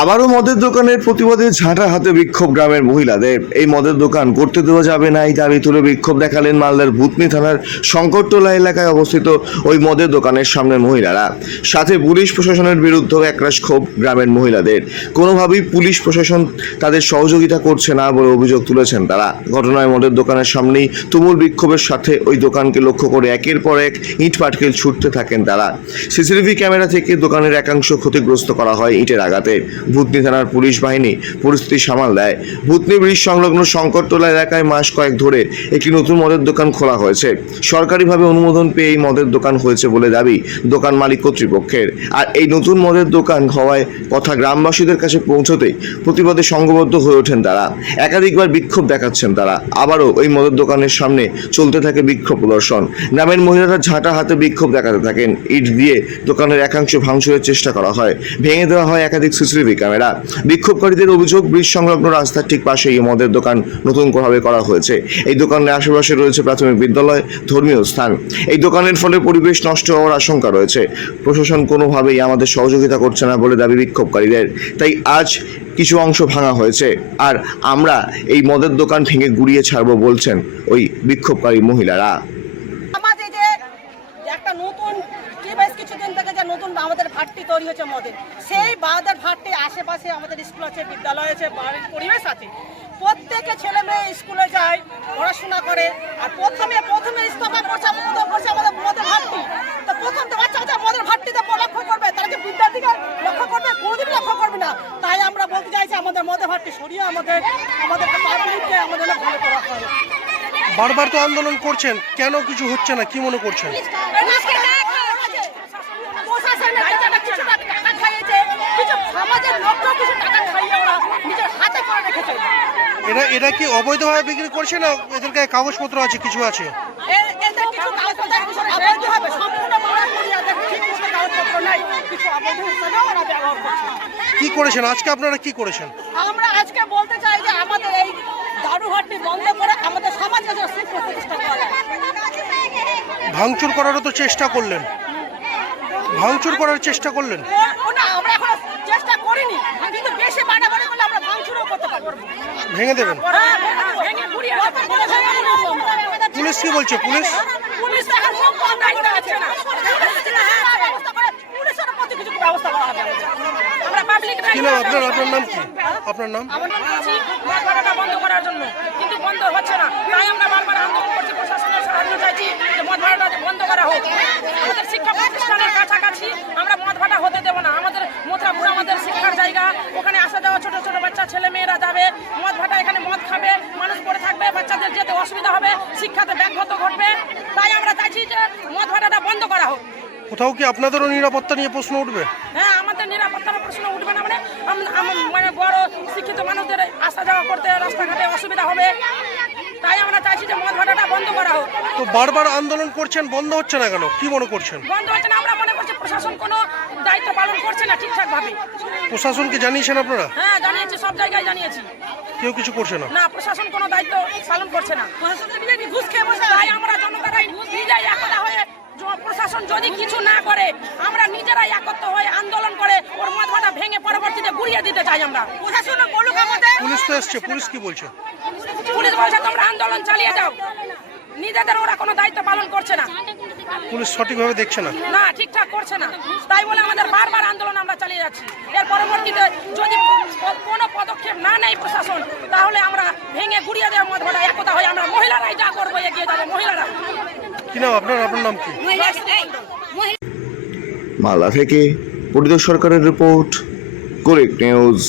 আবারও মদের দোকানের প্রতিবাদে ঝাঁটা হাতে বিক্ষোভ গ্রামের মহিলাদের। এই মদের দোকান করতে দেওয়া যাবে না, এই দাবি তুলে বিক্ষোভ দেখালেন মালদার ভূতনি থানার শঙ্করটোলা এলাকায় অবস্থিত ওই মদের দোকানের সামনের মহিলারা। সাথে পুলিশ প্রশাসনের বিরুদ্ধেও একরাশ ক্ষোভ গ্রামের মহিলাদের। কোনোভাবেই পুলিশ প্রশাসন তাদের সহযোগিতা করছে না বলে অভিযোগ তুলেছেন তারা। ঘটনায় মদের দোকানের সামনেই তুমুল বিক্ষোভের সাথে ওই দোকানকে লক্ষ্য করে একের পর এক ইট পাটকেল ছুটতে থাকেন তারা। সিসিটিভি ক্যামেরা থেকে দোকানের একাংশ ক্ষতিগ্রস্ত করা হয় ইটের আঘাতে। ভূতনি থানার পুলিশ বাহিনী পরিস্থিতি সামাল দেয়। ভূতনি ব্রিজ সংলগ্ন শঙ্করটোলা এলাকায় মাস কয়েক ধরে একটি নতুন মদের দোকান খোলা হয়েছে। সরকারিভাবে অনুমোদন পেয়ে এই মদের দোকান হয়েছে বলে দাবি দোকান মালিক কর্তৃপক্ষের। আর এই নতুন মদের দোকান হওয়ায় কথা গ্রামবাসীদের কাছে পৌঁছতেই প্রতিবাদে সংঘবদ্ধ হয়ে ওঠেন তারা। একাধিকবার বিক্ষোভ দেখাচ্ছেন তারা। আবারও ওই মদের দোকানের সামনে চলতে থাকে বিক্ষোভ প্রদর্শন। গ্রামের মহিলারা ঝাঁটা হাতে বিক্ষোভ দেখাতে থাকেন। ইট দিয়ে দোকানের একাংশ ভাঙচুরের চেষ্টা করা হয়। ভেঙে দেওয়া হয় একাধিক সিসিটিভি ক্যামেরা বিক্ষোভকারীদের অভিযোগ, ব্রিজ সংলগ্ন রাস্তার ঠিক পাশেই এই মদের দোকান নতুন করে করা হয়েছে। এই দোকানের আশেপাশে রয়েছে প্রাথমিক বিদ্যালয়, ধর্মীয় স্থান। এই দোকানের ফলে পরিবেশ নষ্ট হওয়ার আশঙ্কা রয়েছে। প্রশাসন কোনোভাবেই আমাদের সহযোগিতা করছে না বলে দাবি বিক্ষোভকারীদের। তাই আজ কিছু অংশ ভাঙা হয়েছে। আর আমরা এই মদের দোকান ভেঙে গুড়িয়ে ছাড়বো বলছেন ওই বিক্ষোভকারী মহিলারা আমাদের যে একটা নতুন কি বেশ কিছুদিন থেকে যে নতুন ভাটটি তৈরি হয়েছে মদের। সেই বাদের ভাটটি আশেপাশে আমাদের স্কুল আছে বিদ্যালয় আছে বাড়ির পরিবেশ আছে। প্রত্যেকে ছেলে মেয়ে স্কুলে যায় পড়াশোনা করে আর প্রথমে প্রথমে ইস্তফা করছে আমাদের করছে আমাদের মদের ভাটটি। তো প্রথম তো বাচ্চা বাচ্চা মদের ভাটটিতে লক্ষ্য করবে? তারা কি বিদ্যার্থীকে লক্ষ্য করবে? কোনোদিন লক্ষ্য করবে না। তাই আমরা বলতে চাইছি আমাদের মদের ভাটটি সরিয়ে আমাদের আমাদের পাবলিককে আমাদের ভালো করা হয় বারবার তো আন্দোলন করছেন কেন কিছু হচ্ছে না? কি মনে করছেন প্রশাসনের টাকাটা কিছু টাকা খাইয়েছে, কিছু সমাজের লোককেও কিছু টাকা খাইয়ে ওরা নিজের হাতে করে রেখেছে। এরা এরা কি অবৈধভাবে বিক্রি করছে না এদের গায়ে কাগজপত্র আছে কিছু আছে। কি করেছেন? আজকে আপনারা কি করেছেন? আমরা আজকে বলতে চাই যে আমাদের এই দারুহাটটি বন্ধ করে আমাদের সমাজে প্রতিষ্ঠা করা ভাঙচুর করারও তো চেষ্টা করলেন। ভাঙচুর করার চেষ্টা করলেন। করা দেবেন? পুলিশ কি কি পুলিশ আপনার আপনার নাম কি? আপনার নাম আমরা বলছি মদ ভাড়াটা বন্ধ করার জন্য কিন্তু বন্ধ হচ্ছে না তাই আমরা বারবার আন্দোলন করছি প্রশাসনের সাহায্য চাইছি যে মদ ভাড়াটা বন্ধ করা হোক আমাদের শিক্ষা প্রতিষ্ঠানের কাছাকাছি আমরা মদ ভাড়া হতে দেবো না আমাদের মথুরাপুর আমাদের শিক্ষার জায়গা ওখানে আসা যাওয়া ছোট ছোট বাচ্চা ছেলে মেয়েরা যাবে মদ ভাটা এখানে মদ খাবে মানুষ পড়ে থাকবে বাচ্চাদের যেতে অসুবিধা হবে শিক্ষাতে ব্যাঘাত ঘটবে তাই আমরা চাইছি যে মদ ভাটাটা বন্ধ করা হোক কোথাও কি আপনাদেরও নিরাপত্তা নিয়ে প্রশ্ন উঠবে? হ্যাঁ আমাদের নিরাপত্তার প্রশ্ন উঠবে না মানে মানে বড় শিক্ষিত মানুষদের আসা যাওয়া করতে রাস্তাঘাটে অসুবিধা হবে। তাই আমরা চাইছি যে মদ ভাটাটা বন্ধ করা হোক। তো বারবার আন্দোলন করছেন বন্ধ হচ্ছে না কেন? কি মনে করছেন? বন্ধ হচ্ছে না আমরা মনে করছি প্রশাসন কোনো দায়িত্ব পালন করছে না ঠিকঠাক ভাবে প্রশাসনকে জানিয়েছেন আপনারা? হ্যাঁ জানিয়েছি সব জায়গায় জানিয়েছি। কেউ কিছু করছে না? না প্রশাসন কোনো দায়িত্ব পালন করছে না। প্রশাসন ঘুষ খেয়ে বসে তাই আমরা জনতারাই নিজেই একতা হয়ে জ- প্রশাসন যদি কিছু না করে আমরা নিজেরাই একত্র হয়ে আন্দোলন করে ওর মদ ভাটা ভেঙে পরবর্তীতে গুড়িয়ে দিতে চাই আমরা। প্রশাসন বলুক আমাদের। পুলিশ তো এসছে পুলিশ কি বলছে? পুলিশ বলছে তোমরা আন্দোলন চালিয়ে যাও। নিজেদের ওরা কোনো দায়িত্ব পালন করছে না। পুলিশ সঠিকভাবে দেখছে না? না ঠিকঠাক করছে না। তাই বলে আমাদের বারবার আন্দোলন আমরা চালিয়ে যাচ্ছি। এর পরবর্তীতে যদি কোনো পদক্ষেপ না নেয় প্রশাসন তাহলে আমরা ভেঙে গুড়িয়ে দেওয়ার মত ভাটা একতা হয়ে আমরা মহিলারাই যা করব এগিয়ে যাব। নাম আপনার আপনার নাম কি? মালদা থেকে পরিদর্শ সরকারের রিপোর্ট কোরেক্ট নিউজ